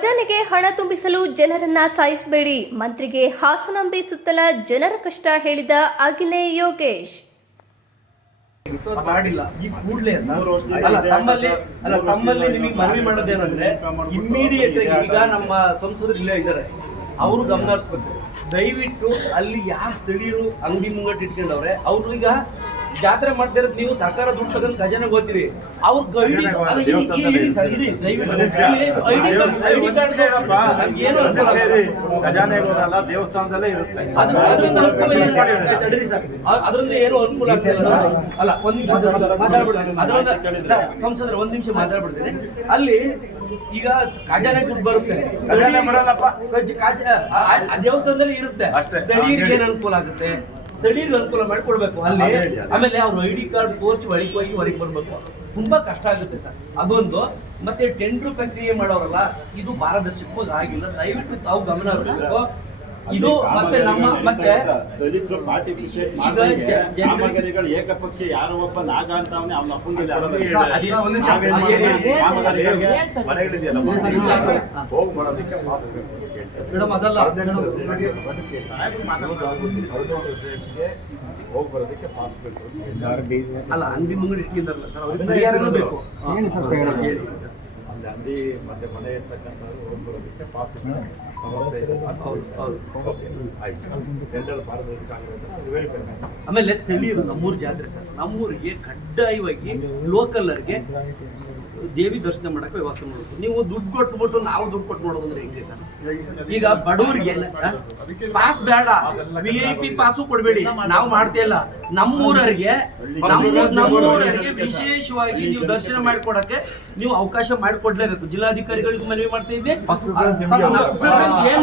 ಖಜಾನೆಗೆ ಹಣ ತುಂಬಿಸಲು ಜನರನ್ನ ಸಾಯಿಸಬೇಡಿ. ಮಂತ್ರಿಗೆ ಹಾಸನಾಂಬೆ ಸುತ್ತಲ ಜನರ ಕಷ್ಟ ಹೇಳಿದ ಅಗಿಲೆ ಯೋಗೇಶ್. ಮಾಡಿಲ್ಲ ಈ ಕೂಡಲೇ ತಮ್ಮಲ್ಲಿ ನಿಮಗೆ ಮನವಿ ಮಾಡೋದೇನಂದ್ರೆ ಇಮ್ಮಿಡಿಯೇಟ್ ಈಗ ನಮ್ಮ ಸಂಸದರು ಇಲ್ಲೇ ಇದ್ದಾರೆ, ಅವರು ಗಮನ ಹರಿಸ್ಬೇಕು. ದಯವಿಟ್ಟು ಅಲ್ಲಿ ಯಾರು ಸ್ಥಳೀಯರು ಅಂಗಡಿ ಮುಂಗಟ್ಟು ಇಟ್ಕೊಂಡವ್ರೆ ಅವ್ರು ಈಗ ಜಾತ್ರೆ ಮಾಡ್ತಾ ಇರೋದು ನೀವು ಸರ್ಕಾರ ದುಡ್ಡು ತಗೊಂಡು ಖಜಾನೆ ಹೋಗ್ತೀರಿ, ಅವ್ರ ದೇವಸ್ಥಾನದಲ್ಲೇ ಇರುತ್ತೆ. ಅದರಿಂದ ಏನು ಅನುಕೂಲ ಆಗ್ತಿಲ್ಲ. ಅಲ್ಲ ಒಂದ್ ನಿಮಿಷ ಮಾತಾಡ್ಬಿಡ್ತೀನಿ, ಅದರಿಂದ ಸಂಸದರು ಒಂದ್ ನಿಮಿಷ ಮಾತಾಡ್ಬಿಡ್ತೀನಿ. ಅಲ್ಲಿ ಈಗ ಖಜಾನೆ ದುಡ್ಡು ಬರುತ್ತೆ, ದೇವಸ್ಥಾನದಲ್ಲಿ ಇರುತ್ತೆ, ಸ್ಥಳೀಯರಿಗೆ ಏನ್ ಅನುಕೂಲ ಆಗುತ್ತೆ, ಸ್ಥಳೀಯರಿಗೆ ಅನುಕೂಲ ಮಾಡಿಕೊಡ್ಬೇಕು ಅಲ್ಲಿ. ಆಮೇಲೆ ಅವ್ರ ID ಕಾರ್ಡ್ ತೋರಿಸಿ ಒಳಗೆ ಹೋಗಿ ಹೊರಗೆ ಬರ್ಬೇಕು, ತುಂಬಾ ಕಷ್ಟ ಆಗುತ್ತೆ ಸರ್ ಅದೊಂದು. ಮತ್ತೆ ಟೆಂಡರ್ ಪ್ರಕ್ರಿಯೆ ಮಾಡೋರಲ್ಲ, ಇದು ಪಾರದರ್ಶಕವಾಗಿ ಆಗಿಲ್ಲ, ದಯವಿಟ್ಟು ತಾವು ಗಮನ ಹರಿಸಬೇಕು. ಇದು ಮತ್ತೆ ನಮ್ಮ ಮತ್ತೆ ದಲಿತರು ಪಾರ್ಟಿ ಕಾಮಗಾರಿಗಳು ಏಕಪಕ್ಷ ಯಾರೋ ಒಬ್ಬ ನಾಗ ಅಂತ ಅವನ ಅಪ್ಪಂದಲ್ಲಿ ಹೋಗಿ ಮಾಡೋದಕ್ಕೆ ಮೇಡಮ್ ಅದಲ್ಲ ಹೋಗಿ ಬರೋದಕ್ಕೆ ಪಾಸ್ ಬೇಕು. ಅಲ್ಲ ಅಂಗಡಿ ಮುಂಗಡಿ ಇಟ್ಕಿಂದಾರಲ್ಲ ಸರ್, ಅವ್ರಿಗೆ ಪರಿಹಾರನೂ ಬೇಕು. ಅಲ್ಲಿ ಅಂಗಡಿ ಮತ್ತೆ ಮನೆ ಇರ್ತಕ್ಕಂಥವ್ರು ಹೋಗಿ ಬರೋದಕ್ಕೆ ಪಾಸ್ ಆಮೇಲೆ ಸ್ಥಳೀಯರು ನಮ್ಮೂರು ಜಾತ್ರೆ ಸರ್, ನಮ್ಮೂರಿಗೆ ಕಡ್ಡಾಯವಾಗಿ ಲೋಕಲ್ಲರಿಗೆ ದೇವಿ ದರ್ಶನ ಮಾಡಕ್ಕೆ ವ್ಯವಸ್ಥೆ ಮಾಡಬೇಕು. ನೀವು ದುಡ್ಡು ಕೊಟ್ಬಿಟ್ಟು ನಾವು ದುಡ್ಡು ಕೊಟ್ಟು ನೋಡೋದಂದ್ರೆ ಹೆಂಗೆ ಸರ್? ಈಗ ಬಡವರಿಗೆ ಪಾಸ್ ಬೇಡ, VIP ಪಾಸು ಕೊಡಬೇಡಿ, ನಾವು ಮಾಡ್ತಿಲ್ಲ. ನಮ್ಮೂರರಿಗೆ ವಿಶೇಷವಾಗಿ ನೀವು ದರ್ಶನ ಮಾಡಿಕೊಡಕ್ಕೆ ನೀವು ಅವಕಾಶ ಮಾಡಿಕೊಡ್ಲೇಬೇಕು. ಜಿಲ್ಲಾಧಿಕಾರಿಗಳಿಗೂ ಮನವಿ ಮಾಡ್ತಾ ಇದ್ದೆ, ಏನ್